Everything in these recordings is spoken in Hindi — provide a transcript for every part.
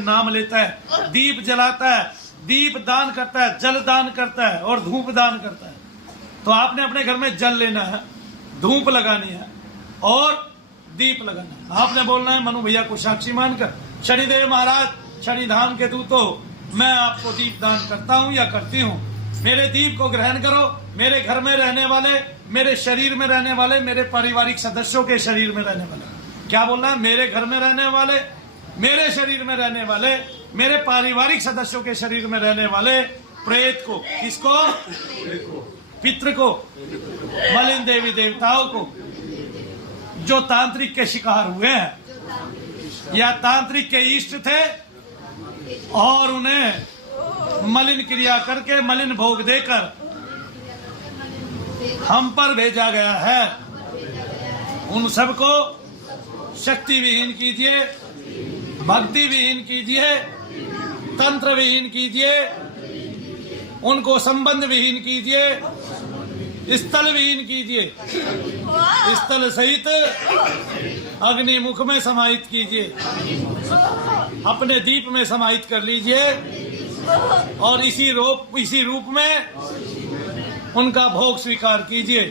नाम लेता है, दीप जलाता है, दीप दान करता है, जल दान करता है और धूप दान करता है। तो आपने अपने घर में जल लेना है, धूप लगानी है और दीप लगाना है। आपने बोलना है मनु भैया को साक्षी मानकर, शनिदेव महाराज, शनि धाम के दूतों, मैं आपको दीप दान करता हूं या करती हूं, मेरे दीप को ग्रहण करो। मेरे घर में रहने वाले, मेरे शरीर में रहने वाले, मेरे पारिवारिक सदस्यों के शरीर में रहने वाले, क्या बोलना है, मेरे घर में रहने वाले, मेरे शरीर में रहने वाले, मेरे पारिवारिक सदस्यों के शरीर में रहने वाले प्रेत को, किसको, पितृ को, मलिन देवी देवताओं को, जो तांत्रिक के शिकार हुए हैं या तांत्रिक के इष्ट थे और उन्हें मलिन क्रिया करके, मलिन भोग देकर हम पर भेजा गया है, उन सबको शक्ति विहीन कीजिए, भक्ति विहीन कीजिए, तंत्र विहीन कीजिए, उनको संबंध विहीन कीजिए, स्थल विहीन कीजिए, स्थल सहित अग्निमुख में समाहित कीजिए, अपने दीप में समाहित कर लीजिए और इसी रूप में उनका भोग स्वीकार कीजिए।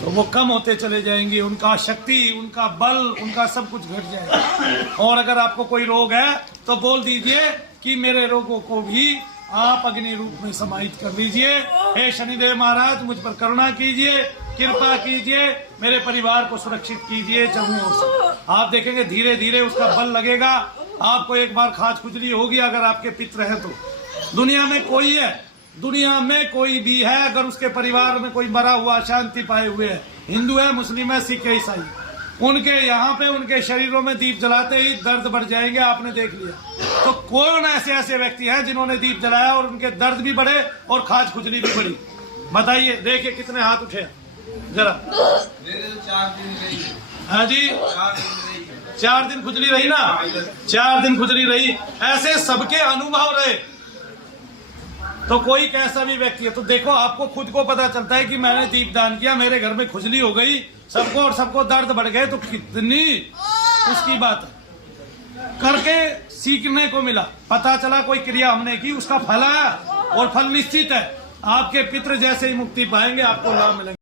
तो वो कम होते चले जाएंगे, उनका शक्ति, उनका बल, उनका सब कुछ घट जाएगा। और अगर आपको कोई रोग है तो बोल दीजिए कि मेरे रोगों को भी आप अग्नि रूप में समाहित कर लीजिए। हे शनिदेव महाराज, मुझ पर करुणा कीजिए, कृपा कीजिए, मेरे परिवार को सुरक्षित कीजिए चारों ओर से। आप देखेंगे धीरे धीरे उसका बल लगेगा। आपको एक बार खाज खुजली होगी अगर आपके पितृ है तो। दुनिया में कोई है, दुनिया में कोई भी है, अगर उसके परिवार में कोई मरा हुआ शांति पाए हुए है, हिंदू है, मुस्लिम है, सिख है, ईसाई, उनके यहाँ पे उनके शरीरों में दीप जलाते ही दर्द बढ़ जाएंगे। आपने देख लिया। तो कौन ऐसे व्यक्ति हैं जिन्होंने दीप जलाया और उनके दर्द भी बढ़े और खाज खुजली भी बढ़ी? बताइए, देखिए कितने हाथ उठे जरा। हाँ जी, 4 दिन खुजली रही ना, 4 दिन खुजली रही, ऐसे सबके अनुभव रहे। तो कोई कैसा भी व्यक्ति है तो देखो, आपको खुद को पता चलता है कि मैंने दीप दान किया, मेरे घर में खुजली हो गई सबको और सबको दर्द बढ़ गए, तो कितनी उसकी बात है। करके सीखने को मिला, पता चला कोई क्रिया हमने की, उसका फल है और फल निश्चित है। आपके पितृ जैसे ही मुक्ति पाएंगे, आपको लाभ मिलेंगे।